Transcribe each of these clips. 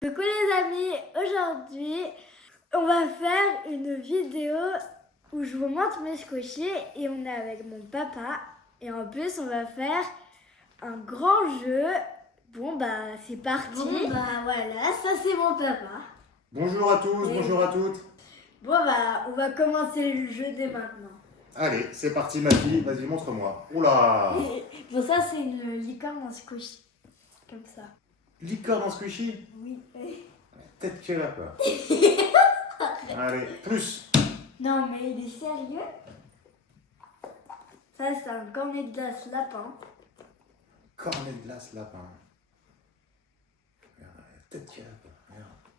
Coucou les amis, aujourd'hui on va faire une vidéo où je vous montre mes squishies et on est avec mon papa et en plus on va faire un grand jeu. Bon bah c'est parti. Bon bah voilà, ça c'est mon papa. Bonjour à tous, Et- bonjour à toutes. Bon bah on va commencer le jeu dès maintenant. Allez, c'est parti ma fille, vas-y montre-moi. Oula, Bon ça c'est une licorne en squishy, comme ça. licorne en squishy. Oui. Tête qu'elle a quoi. Allez, plus. Non mais il est sérieux. Ça c'est un cornet de glace lapin. Cornet de glace lapin. Regarde, tête qu'elle a quoi.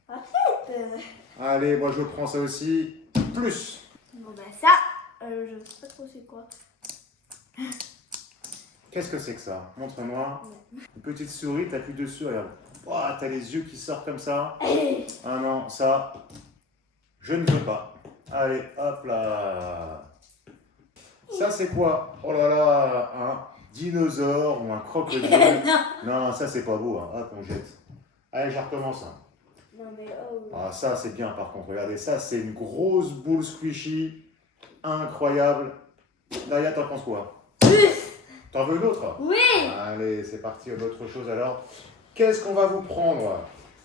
Regarde. Euh, Allez, moi je prends ça aussi. Plus. Bon bah ça, je sais pas trop c'est quoi. Qu'est-ce que c'est que ça? Montre-moi. Une petite souris, t'appuies dessus, regarde. Ouah, t'as les yeux qui sortent comme ça. Ah non, ça, je ne veux pas. Allez, hop là. Ça, c'est quoi? Oh là là, un dinosaure ou un crocodile. Non, ça, c'est pas beau. Hein. Hop, on jette. Allez, je recommence. Hein. Non mais oh. Ah, ça, c'est bien par contre. Regardez, ça, c'est une grosse boule squishy. Incroyable. Naya, t'en penses quoi? T'en veux une autre? Oui. Allez, c'est parti, autre chose alors. Qu'est-ce qu'on va vous prendre?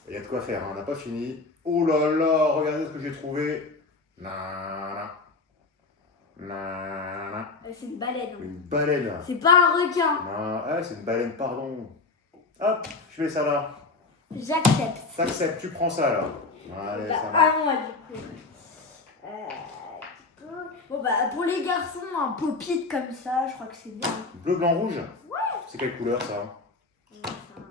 Il y a de quoi faire, hein, on n'a pas fini. Oh là là, regardez ce que j'ai trouvé. Nana. Nana. C'est une baleine. Une baleine. C'est pas un requin. Non, ah, c'est une baleine, pardon. Hop, je fais ça là. J'accepte. T'acceptes, tu prends ça là. Allez, Bah, ça va. à moi du coup. Bon bah pour les garçons, un pop-it comme ça, je crois que c'est bien. Bleu, blanc, rouge? Ouais. C'est quelle couleur ça? C'est un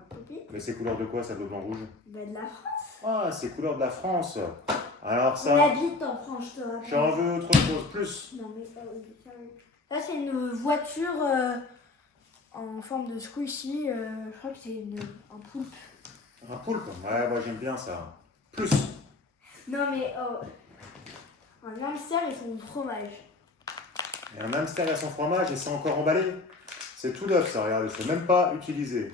pop-it. Mais c'est couleur de quoi ça, bleu, blanc, rouge? Bah de la France. Ah, c'est couleur de la France. Alors On ça, habite en France, je te rappelle. j'en veux autre chose, plus. Non mais oui, sérieux. Là c'est une voiture en forme de squishy. Je crois que c'est un poulpe. Un poulpe? Ouais, moi j'aime bien ça. Plus. Non mais oh. Un hamster et son fromage. Et un hamster et son fromage et c'est encore emballé. C'est tout neuf ça, regardez, c'est même pas utilisé.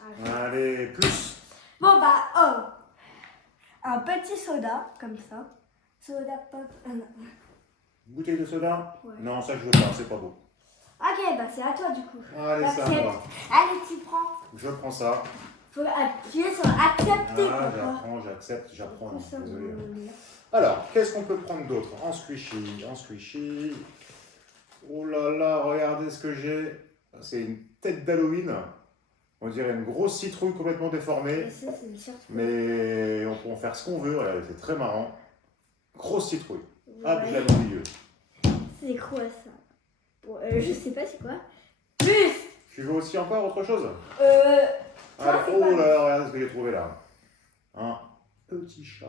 Ah, Allez, plus. bon bah oh. Un petit soda comme ça. Soda pop. Bouteille de soda? Ouais. Non, ça je veux pas, c'est pas beau. Ok, bah c'est à toi du coup. Allez, ça T'acceptes. va. Allez, tu prends. Je prends ça. Faut appuyer sur accepter. Ah, papa. j'apprends, j'accepte, j'apprends. Comme ça, Désolé. vous- Alors, qu'est-ce qu'on peut prendre d'autre? En squishy, en squishy. Oh là là, regardez ce que j'ai. C'est une tête d'Halloween. On dirait une grosse citrouille complètement déformée. Et ça, c'est une surprise. Mais on peut en faire ce qu'on veut, regardez, c'est très marrant. Grosse citrouille. Hop, Ouais. je la mets au milieu. C'est quoi ça? Bon, je sais pas c'est quoi. Plus. Tu veux aussi encore autre chose? Ça, Allez, c'est oh pas- là là, regardez ce que j'ai trouvé là. Un petit chat.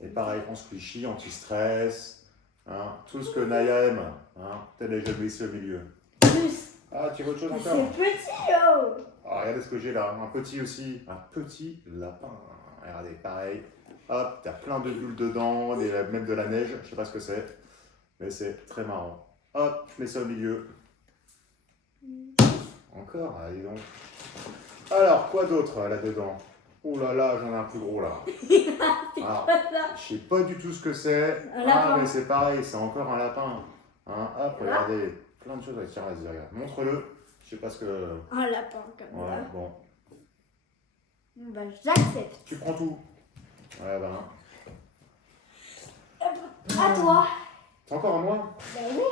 Et pareil, en squishy, anti-stress. Hein, tout ce que Naya aime. Hein, t'as déjà glissé au milieu. Plus. Ah, tu veux autre chose C'est encore? petit, oh. Ah, regardez ce que j'ai là. Un petit aussi. Un petit lapin. Regardez, pareil. Hop, t'as plein de bulles dedans, même de la neige. Je sais pas ce que c'est. Mais c'est très marrant. Hop, je mets ça au milieu. Encore, allez donc. Alors, quoi d'autre là-dedans? Oh là là, j'en ai un plus gros là. Alors, Ça. je sais pas du tout ce que c'est. Un Ah, lapin. mais c'est pareil, c'est encore un lapin. Hein, hop, regardez, plein de choses avec tiens, vas-y, regarde. Montre-le. Je sais pas ce que. Un lapin comme Ouais, ça. bon. Bon, bah j'accepte. Tu prends tout. Ouais, ben. À toi. C'est encore à moi? Bah oui.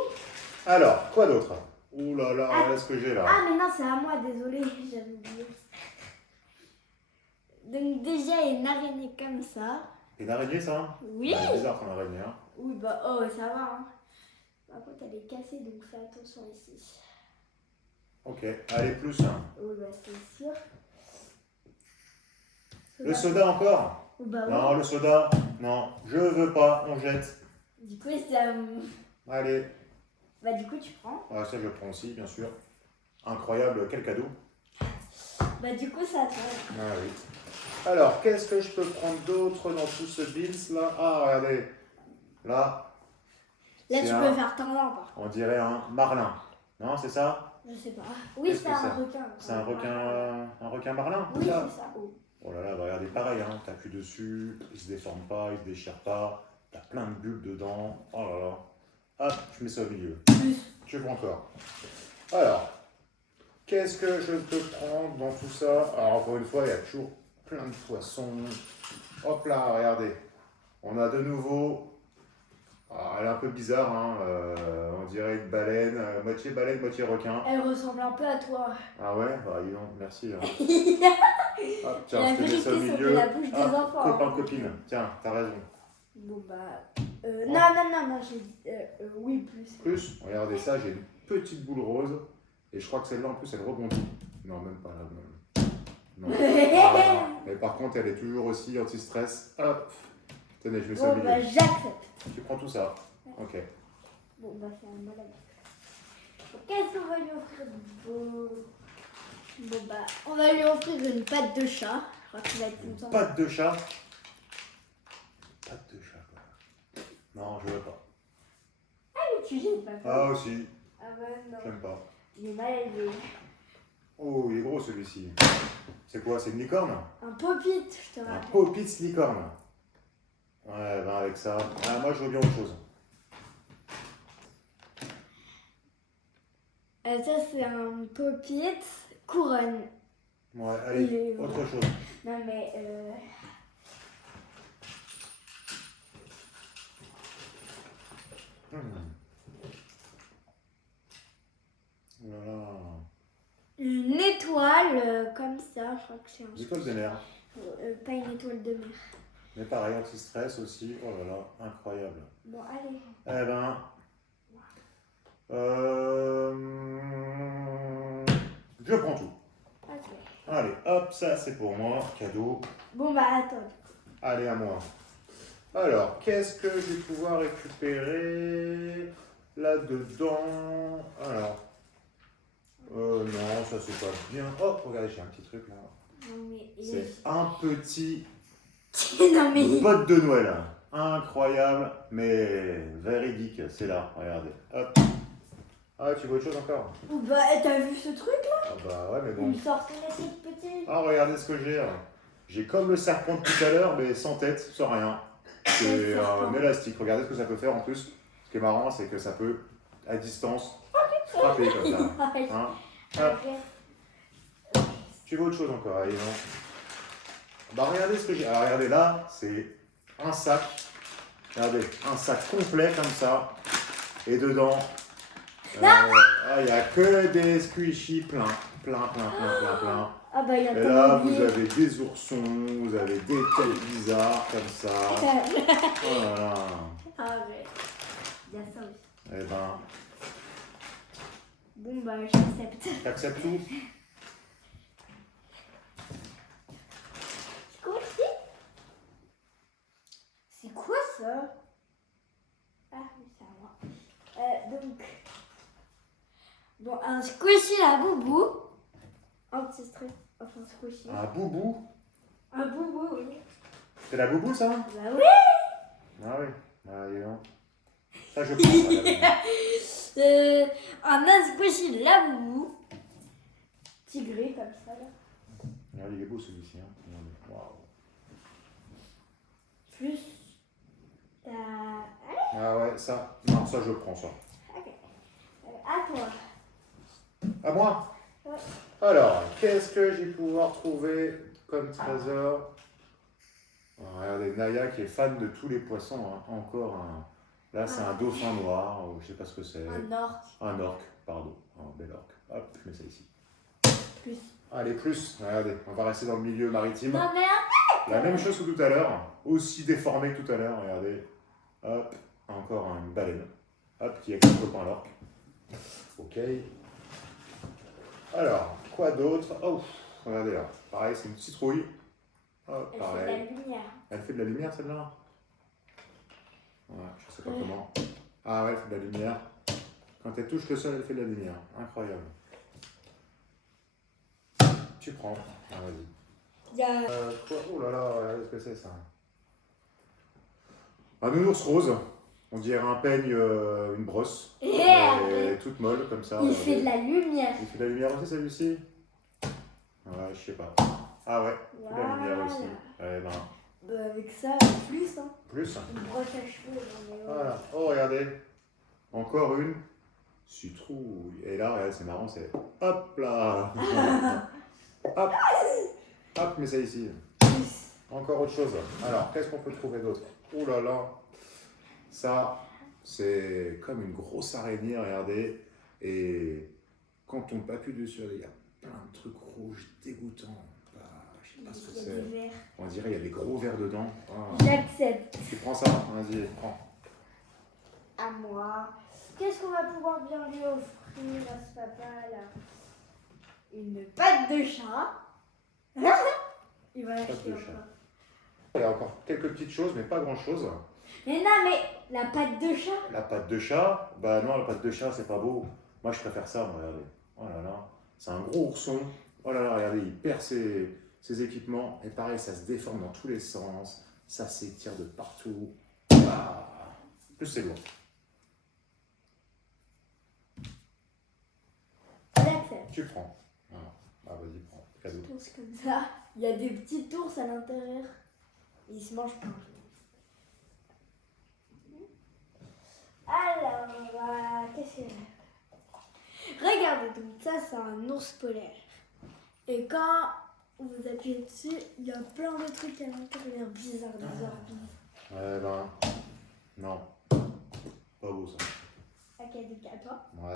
Alors, quoi d'autre? Oh là là, Ah. regarde ce que j'ai là. Ah mais non, c'est à moi, désolé, j'avais oublié. Donc déjà, il y a une araignée comme ça. Une araignée, ça? Oui. C'est bizarre ton araignée, hein. Oui, bah oh, ça va. Hein. Par contre, elle est cassée, donc fais attention ici. Ok, allez, plus. Oui, bah c'est sûr. Le soda encore? Oh, bah oui. Non, le soda, non, je veux pas, on jette. Du coup, ça... Allez. Bah du coup, tu prends. Ah, ça, je prends aussi, bien sûr. Incroyable, quel cadeau. Bah du coup, ça attend. Ah oui. Alors, qu'est-ce que je peux prendre d'autre dans tout ce Bills là? Ah, regardez. Là, Là, c'est tu un- peux faire tendant, par contre. on dirait un marlin. Non, c'est ça? Je sais pas. Oui, Qu'est-ce c'est que un c'est? requin. C'est un requin marlin? Oui, ça c'est ça. Oh. Oh là là, bah est pareil, hein. T'appuies dessus, il se déforme pas, il se déchire pas. T'as plein de bulles dedans. Oh là là. Hop, je mets ça au milieu. Tu prends encore. Alors, qu'est-ce que je peux prendre dans tout ça? Alors, encore une fois, il y a toujours plein de poissons. Hop là, regardez. On a de nouveau. Alors, elle est un peu bizarre, hein. On dirait une baleine, moitié requin. Elle ressemble un peu à toi. Ah ouais? Bah, dis donc, merci. Hein. Hop, tiens, La je te mets ça au vérité, ça fait milieu. la bouche des Hop, enfants. copain, copine. Tiens, t'as raison. Bon bah... non, j'ai dit... oui, plus. Plus, regardez ça, j'ai une petite boule rose. Et je crois que celle-là, en plus, elle rebondit. Non, même pas là. Non. Ah, mais par contre, elle est toujours aussi anti-stress. Hop. Tenez, je mets ça au Bon milieu. bah j'accepte. Tu prends tout ça. Ok. Bon bah c'est un malade. Qu'est-ce qu'on va lui offrir de beau? Bon bah on va lui offrir une patte de chat. Je crois qu'il va être content. Patte de chat. Patte de chat, quoi. Non, je veux pas. Ah mais tu jettes pas. Ah, aussi. Ah bah non. J'aime pas. Il est mal élevé. Oh, il est gros celui-ci. C'est quoi? C'est une licorne? Un popit, je te Un rappelle. popitz licorne. Ouais, ben avec ça. Ah, moi, je veux bien autre chose. Ça c'est un popit couronne. Ouais, Il allez, est- autre chose. Non mais Oh là là. une étoile comme ça, je crois que c'est un... Des étoiles de mer. pas une étoile de mer. Mais pareil, anti-stress aussi. Oh là là, incroyable. Bon allez. Eh ben. Je prends tout. Ok. Allez, hop, ça c'est pour moi, cadeau. Bon bah attends. Allez, à moi. Alors, qu'est-ce que je vais pouvoir récupérer là-dedans? Alors. Non, ça c'est pas bien. Oh, regardez, j'ai un petit truc là. Non mais... C'est un petit non mais... botte de Noël. Incroyable, mais véridique. C'est là, regardez. Hop. Ah, tu vois autre chose encore? Bah t'as vu ce truc là? Ah bah ouais, mais bon. Une sorte de truc petit. Ah, regardez ce que j'ai. J'ai comme le serpent de tout à l'heure, mais sans tête, sans rien. C'est un élastique. Regardez ce que ça peut faire en plus. Ce qui est marrant, c'est que ça peut, à distance, frapper comme ça. Hein? Hop. Ok. Tu veux autre chose encore? Allez, non. Bah regardez ce que j'ai. Alors regardez là, c'est un sac. Regardez, un sac complet comme ça. Et dedans, il n'y a que des squishies plein. Ah bah il a Et pas là, vous oublié. avez des oursons, vous avez des têtes bizarres comme ça. Oh là là. Ah ouais. Il y a ça aussi. Eh ben, Bon bah j'accepte. t'acceptes tout? C'est quoi aussi? C'est quoi ça? Ah oui c'est à moi. Donc... Bon un squishy à boubou. Un petit stress. Enfin squishy. Un boubou? Un boubou oui. C'est la boubou ça? Bah oui. Ah oui. Ah, dis donc. Ça je prends ça. Un squishy la boubou. Tigré comme ça là. Regarde, il est beau celui-ci. Hein. Regardez. Waouh. Plus... Ah ouais, ça. Non, ça je prends ça. Ok. À toi. À moi? Ouais. Alors, qu'est-ce que je vais pouvoir trouver comme trésor? Regardez, Naya qui est fan de tous les poissons. Hein. Encore un. Là, c'est un dauphin noir. Ou je sais pas ce que c'est. Un orque. Un orque, pardon. Un bel orque. Hop, je mets ça ici. Plus. Allez, plus. Regardez, on va rester dans le milieu maritime. Non mais La même chose que tout à l'heure. Aussi déformé que tout à l'heure. Regardez. Hop, encore une baleine. Hop, qui est avec son copain l'orque. Ok. Alors, quoi d'autre? Oh, regardez là. Pareil, c'est une citrouille. Hop, elle fait de pareil. la lumière. Elle fait de la lumière celle-là? Ouais, je sais pas comment. Ah ouais, elle fait de la lumière. Quand elle touche le sol, elle fait de la lumière. Incroyable. Tu prends. Ah, vas-y. Il y a... Quoi? Oh là là, regardez ce que c'est ça. Un nounours rose. On dirait un peigne, une brosse. Mais toute molle comme ça. Il regardez. fait de la lumière. Il fait de la lumière aussi celui-ci? Ouais, je sais pas. Ah ouais, plus la lumière aussi. Voilà. Eh ben, Bah, avec ça, plus, hein. plus. Une brosse à cheveux, j'en ai Voilà. Oh, regardez. Encore une citrouille. Et là, regarde, c'est marrant, c'est hop là. Hop. Hop, mets ça ici. plus. Encore autre chose. Alors, qu'est-ce qu'on peut trouver d'autre? Oh là là. Ça, c'est comme une grosse araignée, regardez. Et quand on appuie dessus, il y a plein de trucs rouges dégoûtants. Ah, je sais pas ce que Il y a c'est. des verres. On dirait il y a des gros vers dedans. Ah. J'accepte. Tu prends ça? Vas-y, prends. À moi. Qu'est-ce qu'on va pouvoir bien lui offrir à ce papa là? Une patte de chat. Il va Patte l'acheter de chat. encore. Il y a encore quelques petites choses, mais pas grand-chose. Mais non, mais la patte de chat. La patte de chat, bah non, la patte de chat, c'est pas beau. Moi, je préfère ça, moi, regardez. Oh là là, c'est un gros ourson. Oh là là, regardez, il perd ses équipements. Et pareil, ça se déforme dans tous les sens. Ça s'étire de partout. Ah. Plus c'est lourd. J'accepte. Tu prends. Voilà. Ah, vas-y, prends. Cadeau. Ours comme ça. Il y a des petits ours à l'intérieur. Ils se mangent pas. Alors, qu'est-ce que c'est? Regardez, donc ça c'est un ours polaire. Et quand vous appuyez dessus, il y a plein de trucs à l'intérieur bizarres, des orbites. Ouais, ben. Non. Pas beau ça. Ok, donc à toi. Ouais.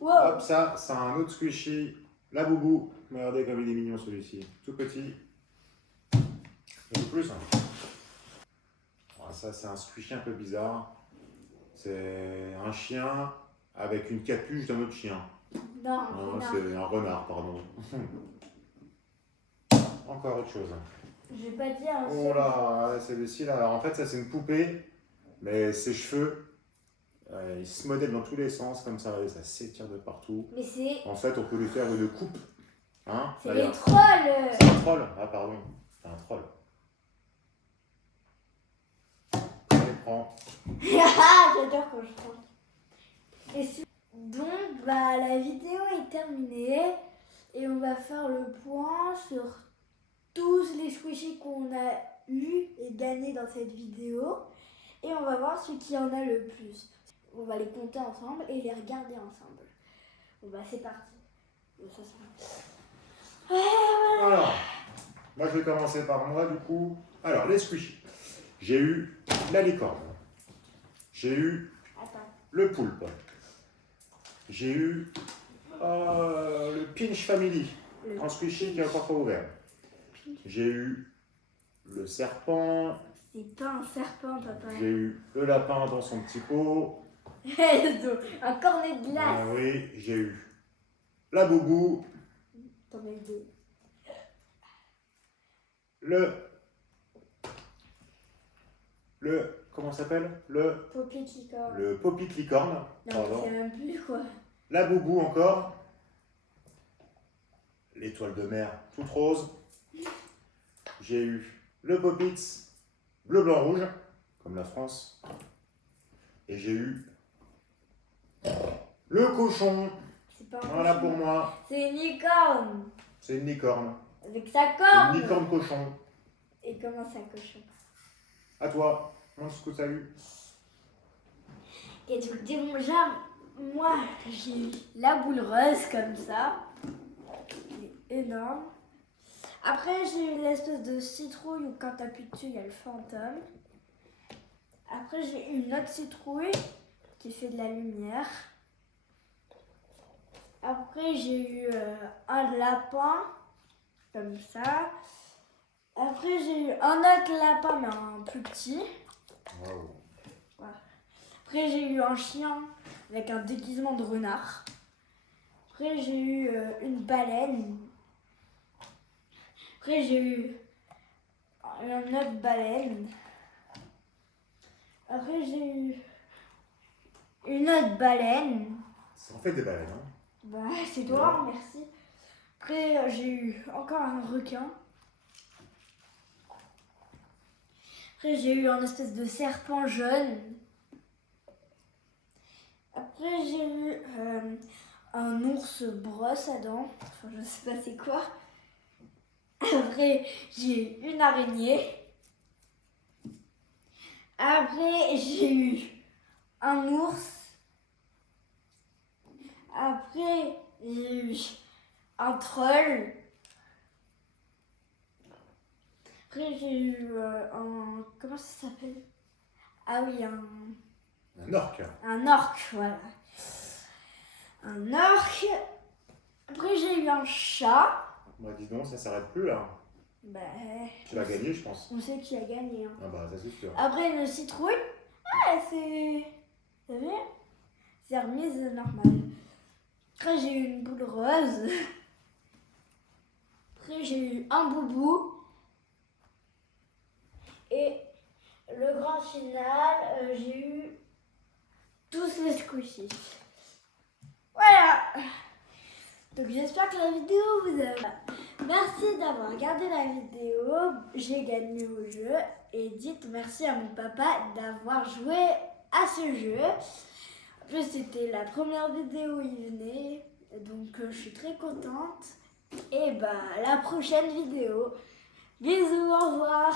Wow. Hop, ça, c'est un autre squishy. La boubou. Regardez comme il est mignon celui-ci. Tout petit. Et plus. Hein. Ouais, ça, c'est un squishy un peu bizarre. C'est un chien avec une capuche d'un autre chien. Non, Non, non. c'est un renard, pardon. Encore autre chose. J'ai pas dit un Oh seul. là, celui-ci là. Alors en fait, ça c'est une poupée, mais ses cheveux, ils se modèlent dans tous les sens comme ça. Ça s'étire de partout. Mais c'est. En fait, on peut lui faire une coupe. Hein, C'est d'ailleurs. les trolls. C'est un troll. Ah pardon, c'est un troll. Allez, prends. Ah, j'adore quand je prends. Et donc, bah, la vidéo est terminée et on va faire le point sur tous les squishies qu'on a eu et gagnés dans cette vidéo et on va voir ce qui en a le plus. On va les compter ensemble et les regarder ensemble. Bon bah c'est parti. Bon, ça, c'est... Alors, moi je vais commencer par moi du coup. Alors, les squishies. J'ai eu la licorne. J'ai eu Attends. le poulpe. J'ai eu le Pinch Family, un squishy qui n'est encore pas ouvert. J'ai eu le serpent. C'est pas un serpent, papa. J'ai eu le lapin dans son petit pot. Un cornet de glace. Ah oui, j'ai eu la boubou. T'en as eu deux. Comment ça s'appelle? Le Poppy licorne. Poppy licorne. Non, mais Pardon. c'est même plus quoi. La boubou encore. L'étoile de mer toute rose. J'ai eu le Poppits bleu, blanc, rouge, comme la France. Et j'ai eu le cochon. C'est pas un Voilà cochon. pour moi. C'est une licorne. C'est une licorne. Avec sa corne. Une licorne cochon. Et comment ça, cochon? À toi. Montre ce que tu as eu. Et donc déjà, moi, j'ai eu la boule rose comme ça. Elle est énorme. Après, j'ai eu l'espèce de citrouille où quand t'appuies dessus, il y a le fantôme. Après, j'ai eu une autre citrouille qui fait de la lumière. Après, j'ai eu un lapin, comme ça. Après, j'ai eu un autre lapin, mais un plus petit. Wow. Après, j'ai eu un chien avec un déguisement de renard. Après, j'ai eu une baleine. Après, j'ai eu une autre baleine. Après, j'ai eu une autre baleine. Ça en fait des baleines, hein. Bah, c'est toi, merci. Après, j'ai eu encore un requin. Après, j'ai eu un espèce de serpent jaune. Après, j'ai eu un ours brosse à dents. Enfin, je sais pas c'est quoi. Après, j'ai eu une araignée. Après, j'ai eu un ours. Après, j'ai eu un troll. Après, j'ai eu un... Comment ça s'appelle? Ah oui, Un orque. un orque, voilà. Un orque. Après, j'ai eu un chat. Bah dis donc, ça s'arrête plus là. Bah, Tu vas gagner, je pense. on sait qui a gagné. Hein. Ah bah ça c'est sûr. Après, une citrouille. Ah, c'est... T'as vu? C'est remise normale. Après, j'ai eu une boule rose. Après, j'ai eu un boubou. Et le grand final, j'ai eu tous les squishies. Voilà. Donc j'espère que la vidéo vous a plu. Merci d'avoir regardé la vidéo. J'ai gagné au jeu. Et dites merci à mon papa d'avoir joué à ce jeu. En plus, c'était la première vidéo où il venait. Donc je suis très contente. Et bah, la prochaine vidéo. Bisous, au revoir.